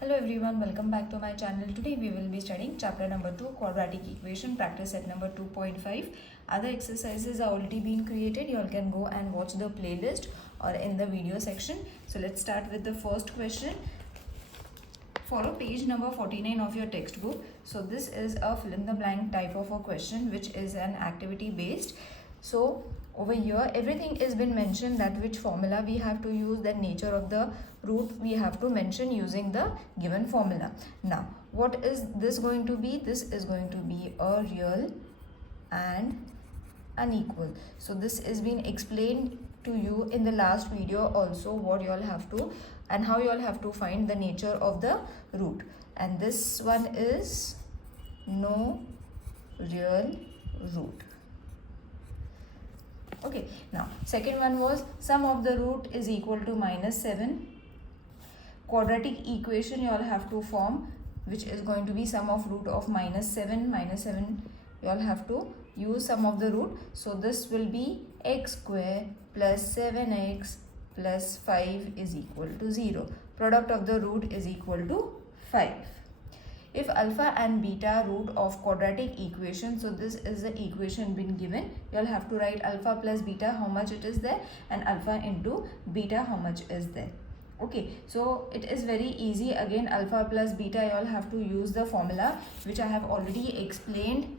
Hello everyone, welcome back to my channel. Today we will be studying chapter number 2, quadratic equation, practice set number 2.5. Other exercises are already been created. You all can go and watch the playlist or in the video section. So let's start with the first question. Follow page number 49 of your textbook. So this is a fill in the blank type of a question which is an activity based. So over here everything is been mentioned, that which formula we have to use, the nature of the root we have to mention using the given formula. Now what is this going to be? This is going to be a real and unequal. So this is been explained to you in the last video also, what you all have to and how you all have to find the nature of the root. And this one is no real root. Okay, now second one was sum of the root is equal to -7. Quadratic equation you all have to form, which is going to be sum of root of -7. You all have to use sum of the root. So this will be x square plus 7x plus 5 is equal to 0. Product of the root is equal to 5. If alpha and beta root of quadratic equation, so this is the equation been given, you all have to write alpha plus beta how much it is there and alpha into beta how much is there. Okay, so it is very easy. Again, alpha plus beta, you all have to use the formula which I have already explained.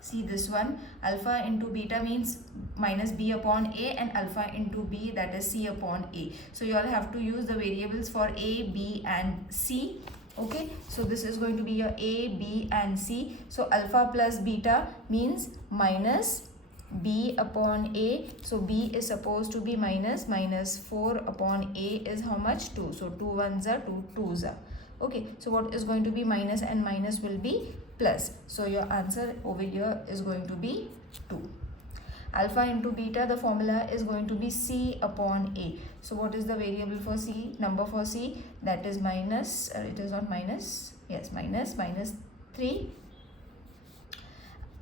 See this one, alpha into beta means minus b upon a, and alpha into b, that is c upon a. So you all have to use the variables for a, b and c. Okay, so this is going to be your a, b and c. So alpha plus beta means minus b upon a. So b is supposed to be minus 4 upon a is how much? 2. So 2 ones are 2 twos are. Okay, so what is going to be minus and minus will be plus. So your answer over here is going to be 2. Alpha into beta, the formula is going to be c upon a. So what is the variable for c, number for c? That is minus, it is not minus, yes, minus 3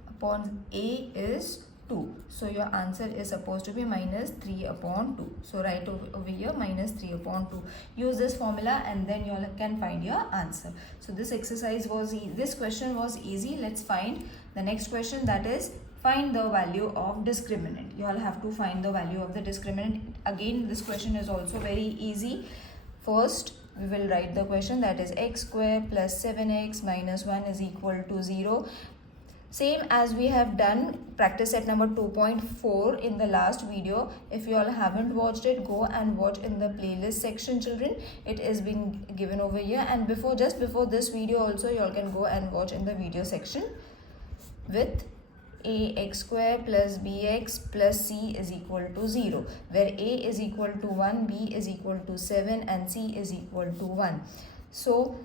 upon a is 2. So your answer is supposed to be minus 3 upon 2. So write over here minus 3 upon 2. Use this formula and then you all can find your answer. So this exercise was, this question was easy. Let's find the next question, that is find the value of discriminant. You all have to find the value of the discriminant. Again, this question is also very easy. First, we will write the question, that is x square plus 7x minus 1 is equal to 0. Same as we have done practice set number 2.4 in the last video. If you all haven't watched it, go and watch in the playlist section, children. It is been given over here, and just before this video also you all can go and watch in the video section with ax square plus bx plus c is equal to 0, where a is equal to 1, b is equal to 7 and c is equal to 1. So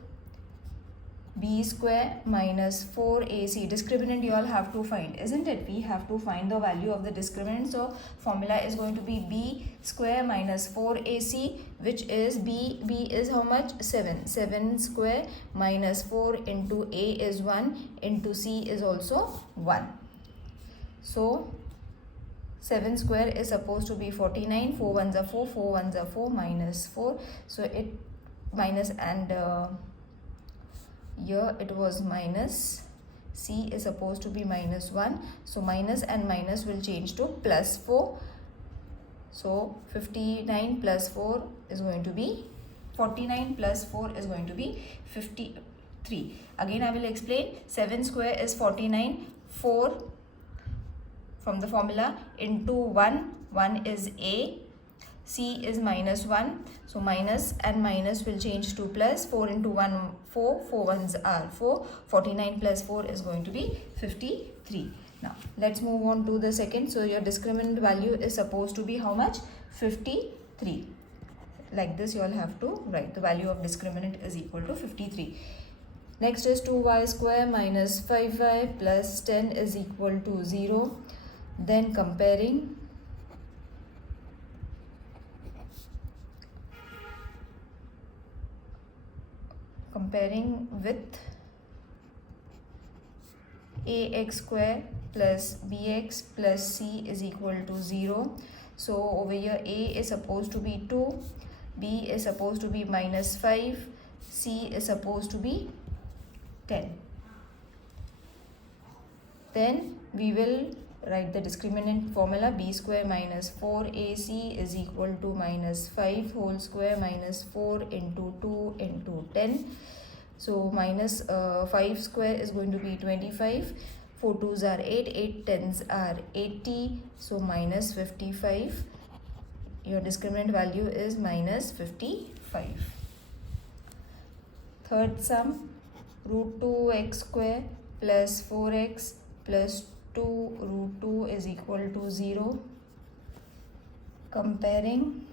b square minus 4ac, discriminant you all have to find, isn't it? We have to find the value of the discriminant. So formula is going to be b square minus 4ac, which is b is how much? 7 square minus 4 into a is 1 into c is also 1. So 7 square is supposed to be 49, 4 ones are 4, 4 ones are 4, minus 4. So it minus, and here it was minus, c is supposed to be minus 1. So minus and minus will change to plus 4. So 59 plus 4 is going to be 49 plus 4 is going to be 53. Again I will explain. 7 square is 49, 4 from the formula into 1 is a, c is minus 1. So minus and minus will change to plus. 4 into 1, 4, 4 ones are 4. 49 plus 4 is going to be 53. Now let's move on to the second. So your discriminant value is supposed to be how much? 53. Like this you all have to write, the value of discriminant is equal to 53. Next is 2y square minus 5y plus 10 is equal to 0. Then comparing with ax square plus bx plus c is equal to 0. So over here a is supposed to be 2, b is supposed to be minus 5, C is supposed to be 10. Then we will write the discriminant formula. B square minus 4AC is equal to minus 5 whole square minus 4 into 2 into 10. So minus 5 square is going to be 25. 4 2s are 8, 8 10s are 80. So minus 55. Your discriminant value is minus 55. Third sum, root 2x square plus 4x plus 2 root 2 is equal to 0. Comparing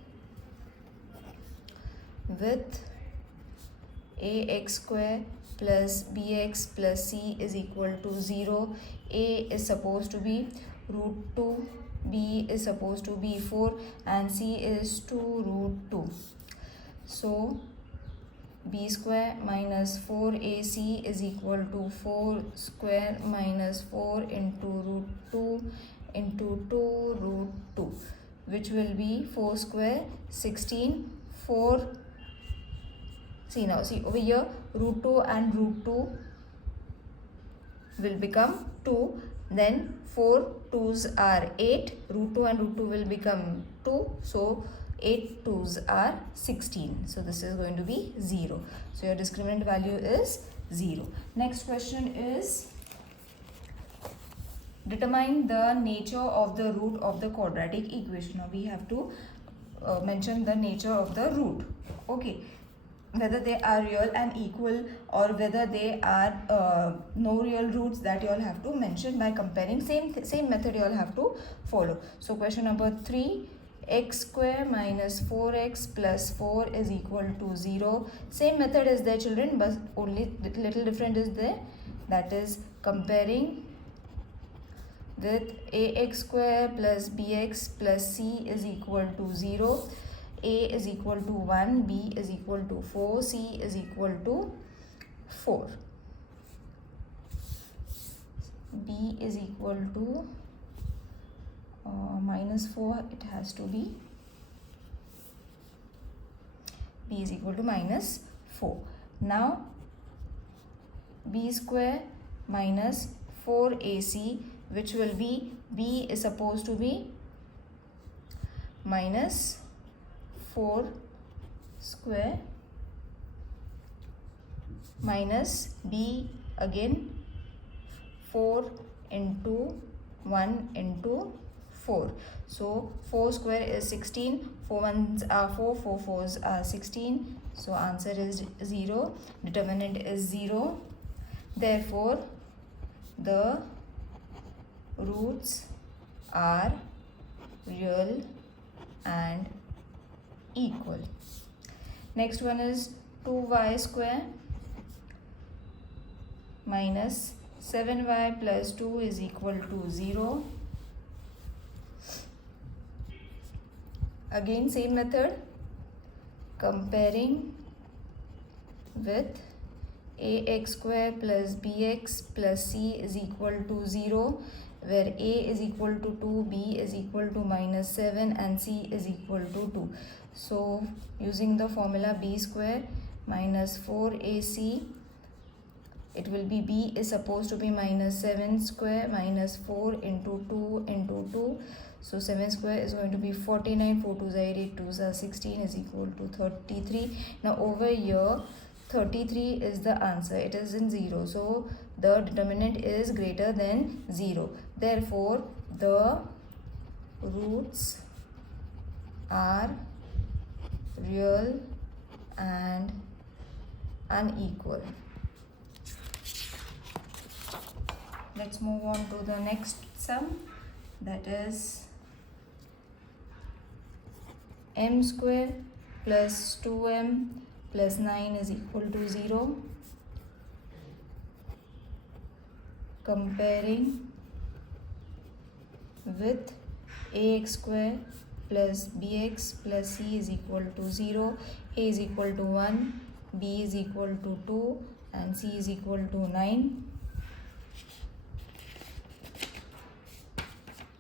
with ax square plus bx plus c is equal to 0. A is supposed to be root 2, b is supposed to be 4 and c is 2 root 2. So b square minus 4ac is equal to 4 square minus 4 into root 2 into 2 root 2, which will be 4 square 16. 4, see over here root 2 and root 2 will become 2. Then 4 2s are 8. Root 2 and root 2 will become 2. So 8 2s are 16. So this is going to be 0. So your discriminant value is 0. Next question is, determine the nature of the root of the quadratic equation. Now we have to mention the nature of the root. Okay. Whether they are real and equal or whether they are no real roots, that you all have to mention by comparing. Same method you all have to follow. So question number 3, x square minus 4x plus 4 is equal to 0. Same method is there, children, but only little different is there. That is comparing with ax square plus bx plus c is equal to 0. A is equal to 1, B is equal to 4, C is equal to 4. B is equal to minus 4, it has to be. B is equal to minus 4. Now, B square minus 4AC, which will be, B is supposed to be minus 4 square minus B again 4 into 1 into 4. So 4 square is 16. 4 1s are 4, 4 4s are 16. So answer is 0. Determinant is 0. Therefore, the roots are real and equal. Next one is 2y square minus 7y plus 2 is equal to 0. Again same method, comparing with ax square plus bx plus c is equal to 0, where a is equal to 2, b is equal to minus 7 and c is equal to 2. So using the formula b square minus 4ac, it will be b is supposed to be minus 7 square minus 4 into 2 into 2. So 7 square is going to be 49, 4 2s are 8, 8 2s are 16 is equal to 33. Now over here 33 is the answer, it is in 0. So the determinant is greater than 0. Therefore, the roots are real and unequal. Let's move on to the next sum, that is m square plus 2m plus 9 is equal to 0. Comparing with ax square plus bx plus c is equal to 0. A is equal to 1, b is equal to 2 and c is equal to 9.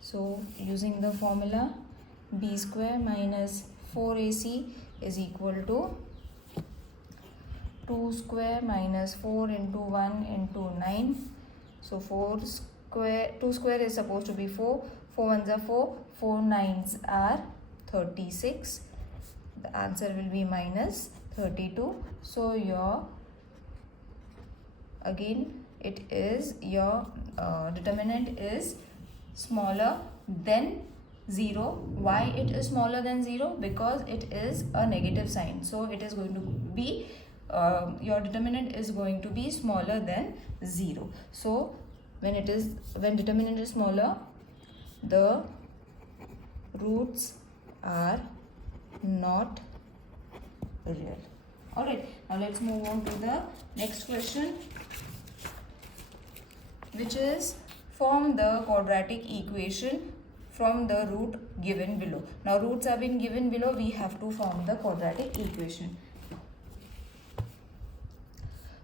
So using the formula, b square minus 4ac is equal to 2 square minus 4 into 1 into 9. So 4 square, 2 square is supposed to be 4. 4 ones are 4. 4 nines are 36. The answer will be minus 32. So your, again it is your determinant is smaller than 0. Why it is smaller than 0? Because it is a negative sign. So it is going to be, your determinant is going to be smaller than 0. So when determinant is smaller, the roots are not real. Alright, now let's move on to the next question, which is form the quadratic equation from the root given below. Now roots have been given below, we have to form the quadratic equation.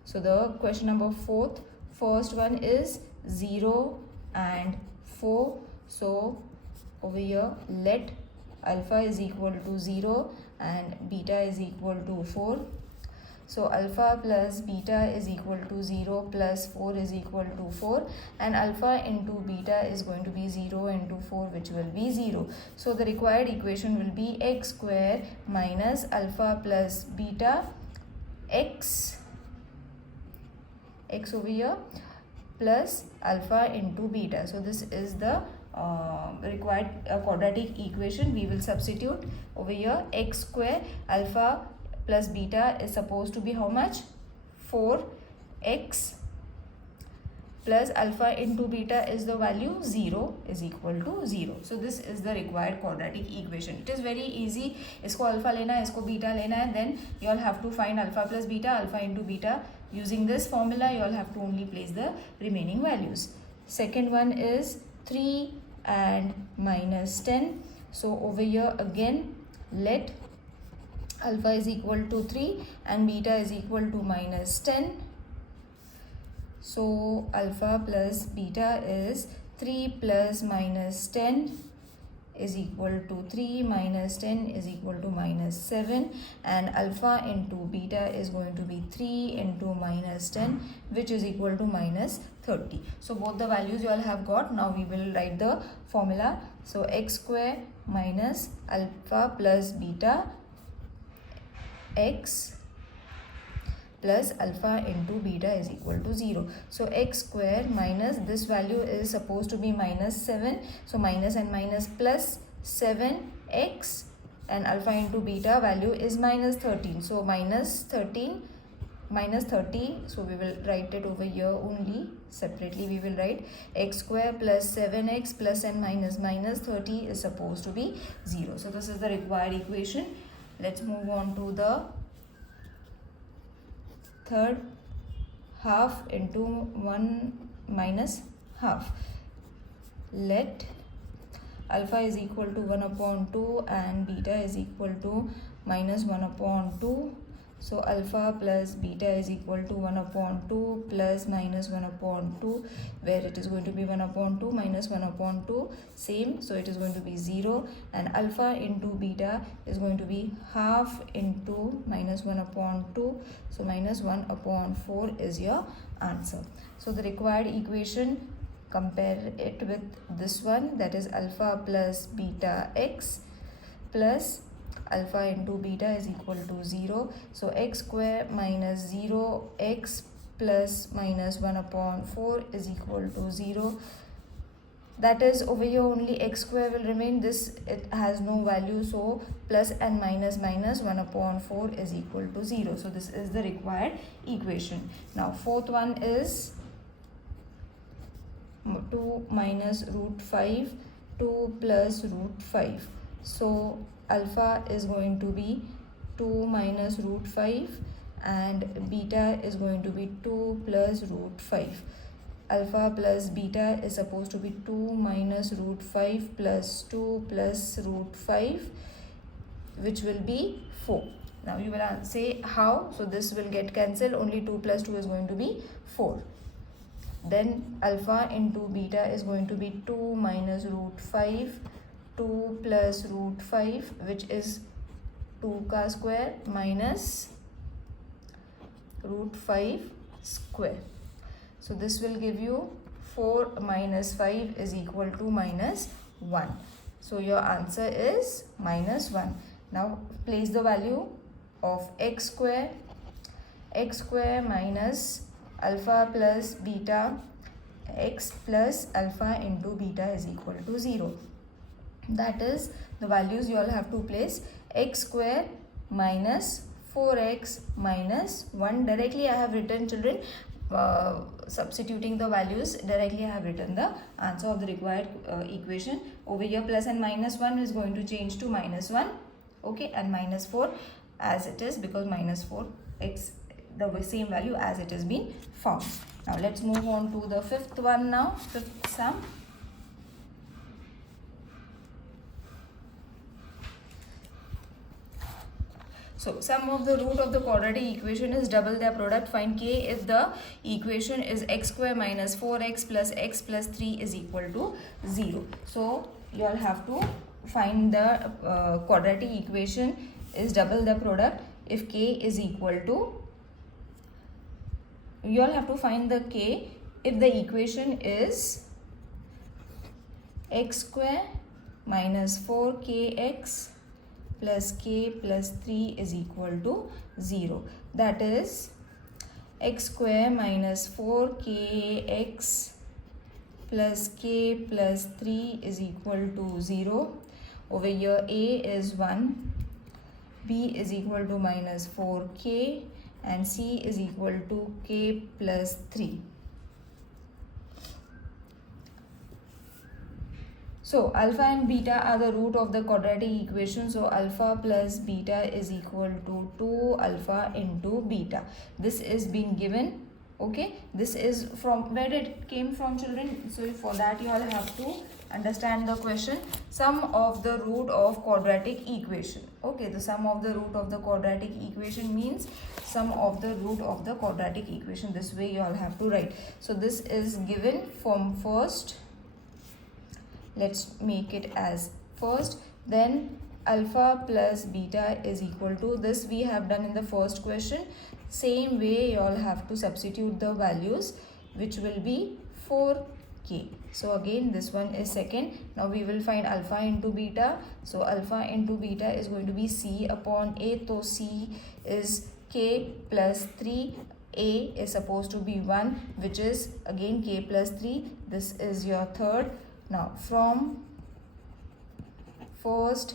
So the question number 4th, first one is 0 and 4. So over here, let alpha is equal to 0 and beta is equal to 4. So alpha plus beta is equal to 0 plus 4 is equal to 4, and alpha into beta is going to be 0 into 4, which will be 0. So the required equation will be x square minus alpha plus beta x over here plus alpha into beta. So this is the required quadratic equation. We will substitute over here. X square alpha plus beta is supposed to be how much? 4x plus alpha into beta is the value 0 is equal to 0. So this is the required quadratic equation. It is very easy. Isko alpha lena hai, isko beta lena hai, then you all have to find alpha plus beta, alpha into beta. Using this formula, you all have to only place the remaining values. Second one is 3 and minus 10. So over here again, let alpha is equal to 3 and beta is equal to minus 10. So alpha plus beta is 3 plus minus 10 is equal to 3 minus 10 is equal to minus 7, and alpha into beta is going to be 3 into minus 10, which is equal to minus 30. So both the values you all have got. Now we will write the formula. So x square minus alpha plus beta x plus alpha into beta is equal to 0. So x square minus this value is supposed to be minus 7. So minus and minus plus 7x, and alpha into beta value is minus 13. So minus 13 minus 30. So we will write it over here only separately. We will write x square plus 7x plus and minus minus 30 is supposed to be 0. So this is the required equation. Let's move on to the third, half into 1 minus half. Let alpha is equal to 1 upon 2 and beta is equal to minus 1 upon 2. So alpha plus beta is equal to 1 upon 2 plus minus 1 upon 2, where it is going to be 1 upon 2 minus 1 upon 2, same. So it is going to be 0, and alpha into beta is going to be half into minus 1 upon 2. So minus 1 upon 4 is your answer. So the required equation, compare it with this one, that is alpha plus beta x plus alpha into beta is equal to 0. So x square minus 0x plus minus 1 upon 4 is equal to 0. That is, over here only x square will remain. This, it has no value, so plus and minus minus 1 upon 4 is equal to 0. So this is the required equation. Now fourth one is 2 minus root 5, 2 plus root 5. So alpha is going to be 2 minus root 5 and beta is going to be 2 plus root 5. Alpha plus beta is supposed to be 2 minus root 5 plus 2 plus root 5, which will be 4. Now you will say how? So this will get cancelled. Only 2 plus 2 is going to be 4. Then alpha into beta is going to be 2 minus root 5, 2 plus root 5, which is 2 ka square minus root 5 square. So this will give you 4 minus 5 is equal to minus 1. So your answer is minus 1. Now place the value of x square minus alpha plus beta x plus alpha into beta is equal to 0. That is the values you all have to place. X square minus 4x minus 1. Directly I have written, children, substituting the values, directly I have written the answer of the required equation. Over here plus and minus 1 is going to change to minus 1. Okay, and minus 4 as it is, because minus 4 x the same value as it has been found. Now let's move on to the fifth one now, fifth sum. So sum of the root of the quadratic equation is double their product. Find k if the equation is x square minus 4x plus x plus 3 is equal to 0. So you all have to find the quadratic equation is double the product if k is equal to, you all have to find the k if the equation is x square minus 4kx plus k plus 3 is equal to 0. That is x square minus 4kx plus k plus 3 is equal to 0. Over here a is 1, b is equal to minus 4k and c is equal to k plus 3. So alpha and beta are the root of the quadratic equation. So alpha plus beta is equal to 2 alpha into beta. This is being given. Okay, this is from where it came from, children. So for that you all have to understand the question. Sum of the root of quadratic equation. Okay, the sum of the root of the quadratic equation means sum of the root of the quadratic equation. This way you all have to write. So this is given from first. Let's make it as first, then alpha plus beta is equal to, this we have done in the first question. Same way you all have to substitute the values, which will be 4k. So again this one is second. Now we will find alpha into beta. So alpha into beta is going to be c upon a. So c is k plus 3. A is supposed to be 1, which is again k plus 3. This is your third. Now from first,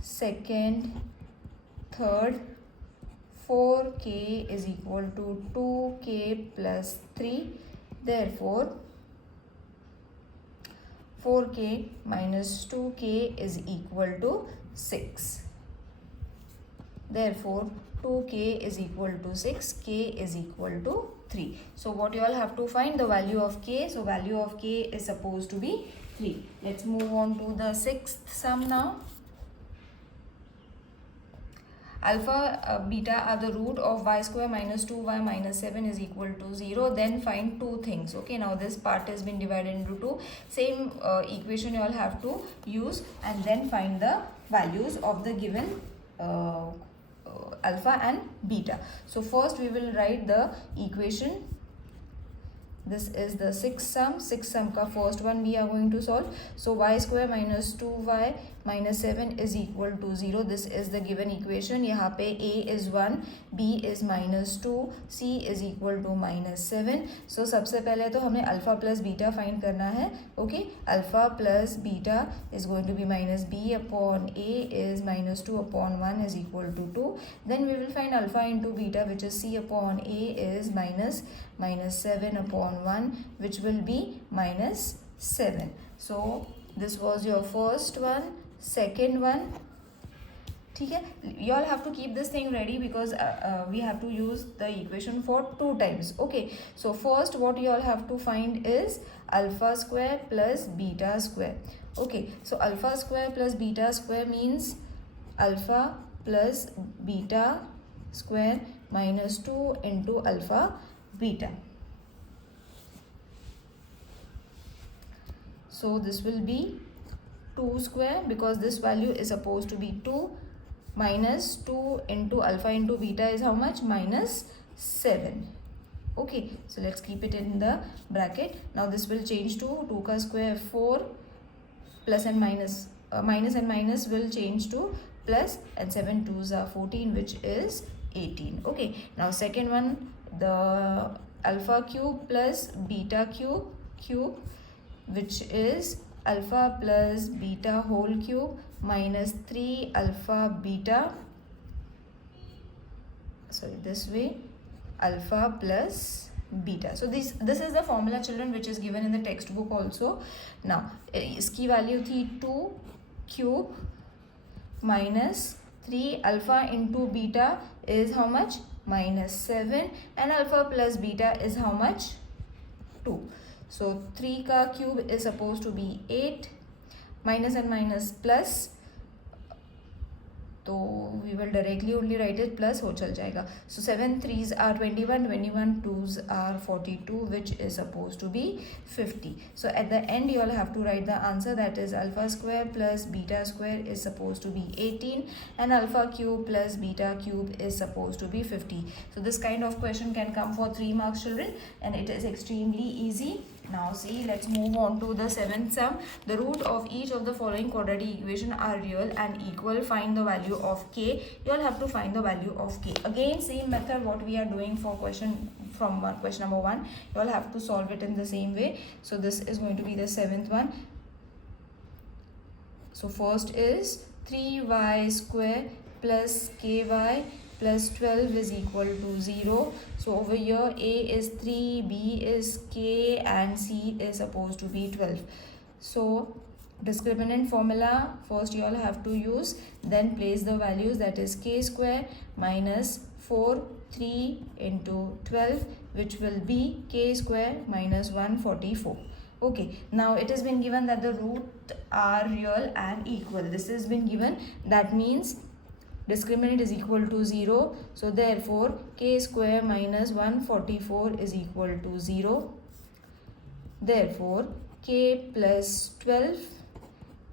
second, third, 4k is equal to 2k plus 3. Therefore 4k minus 2k is equal to 6. Therefore 2k is equal to 6, k is equal to 3. So what you all have to find the value of k. So value of k is supposed to be 3. Let's move on to the sixth sum now. Alpha beta are the root of y square minus 2y minus 7 is equal to 0. Then find two things. Okay, now this part has been divided into two. Same equation you all have to use and then find the values of the given alpha and beta. So first we will write the equation. This is the sixth sum. Sixth sum ka first one we are going to solve. So y square minus 2y minus 7 is equal to 0. This is the given equation. यहाँ पे a is 1, b is minus 2, c is equal to minus 7. So सबसे पहले तो हमें alpha plus beta find करना है. Okay, alpha plus beta is going to be minus b upon a is minus 2 upon 1 is equal to 2. Then we will find alpha into beta, which is c upon a is minus 7 upon 1, which will be minus 7. So this was your first one. Second one, okay, you all have to keep this thing ready because we have to use the equation for 2 times. Okay, so first what you all have to find is alpha square plus beta square. Okay, so alpha square plus beta square means alpha plus beta square minus 2 into alpha beta. So this will be 2 square, because this value is supposed to be 2, minus 2 into alpha into beta is how much? Minus 7. Okay, so let's keep it in the bracket. Now this will change to 2 ka square 4, plus and minus, minus and minus will change to plus, and 7 2s are 14, which is 18. Okay, now second one, the alpha cube plus beta cube, which is alpha plus beta whole cube minus 3 alpha beta, sorry, this way, alpha plus beta. So this is the formula, children, which is given in the textbook also. Now iski value thi 2 cube minus 3 alpha into beta is how much? Minus 7, and alpha plus beta is how much? 2. So 3 ka cube is supposed to be 8, minus and minus plus, so we will directly only write it plus, ho chal jayega. So 7 3s are 21, 21 2s are 42, which is supposed to be 50. So at the end you all have to write the answer, that is alpha square plus beta square is supposed to be 18, and alpha cube plus beta cube is supposed to be 50. So this kind of question can come for 3 marks, children, and it is extremely easy. Now see, let's move on to the 7th sum. The root of each of the following quadratic equation are real and equal. Find the value of k. You all have to find the value of k. Again, same method what we are doing for question number 1. You all have to solve it in the same way. So this is going to be the 7th one. So first is 3y square plus ky plus 12 is equal to 0. So over here a is 3, b is k, and c is supposed to be 12. So discriminant formula first you all have to use, then place the values, that is k square minus 4 3 into 12, which will be k square minus 144. Okay, now it has been given that the root are real and equal. This has been given, that means discriminant is equal to 0. So therefore k square minus 144 is equal to 0. Therefore k plus 12,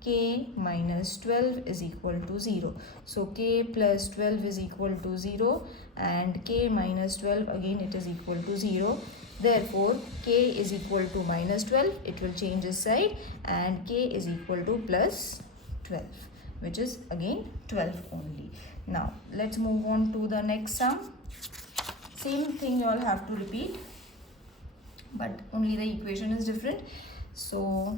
k minus 12 is equal to 0. So k plus 12 is equal to 0, and k minus 12, again it is equal to 0. Therefore k is equal to minus 12, it will change this side, and k is equal to plus 12, which is again 12 only. Now let's move on to the next sum. Same thing you all have to repeat, but only the equation is different. So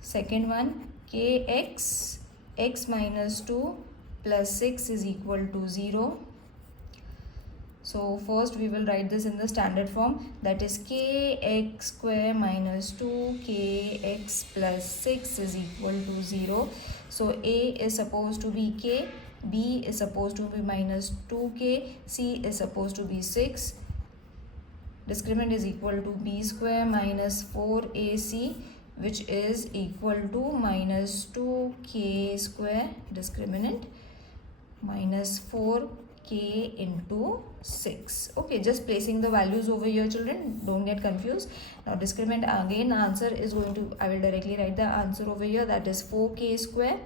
second one, kx x minus 2 plus 6 is equal to 0. So first we will write this in the standard form, that is kx square minus 2 kx plus 6 is equal to 0. So a is supposed to be k, b is supposed to be minus 2k, c is supposed to be 6. Discriminant is equal to b square minus 4ac, which is equal to minus 2k square, discriminant minus 4k into 6. Okay, just placing the values over here, children, don't get confused. Now discriminant, again answer is going to, I will directly write the answer over here, that is 4k square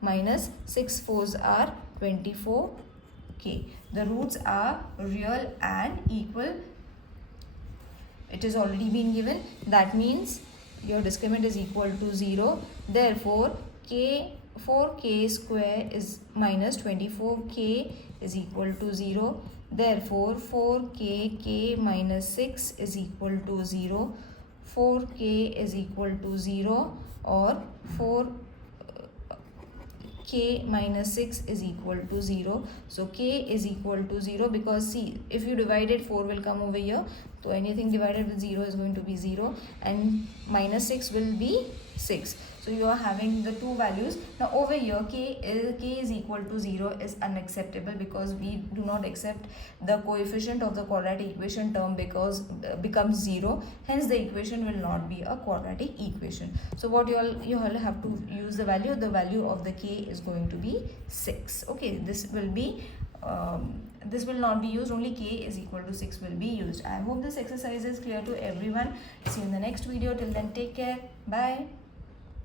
minus 6 4s are 24k. The roots are real and equal. It is already been given, that means your discriminant is equal to 0. Therefore 4k square is minus 24k is equal to 0. Therefore 4k k minus 6 is equal to 0. 4k is equal to 0, or 4k minus 6 is equal to 0. So k is equal to 0, because see, if you divide it, 4 will come over here. So anything divided with 0 is going to be 0, and minus 6 will be 6. So you are having the two values. Now over here k is equal to 0 is unacceptable, because we do not accept the coefficient of the quadratic equation term because becomes 0. Hence the equation will not be a quadratic equation. So what you all have to use the value of the k is going to be 6. Okay, this will be this will not be used, only k is equal to 6 will be used. I hope this exercise is clear to everyone. See you in the next video. Till then, take care. Bye.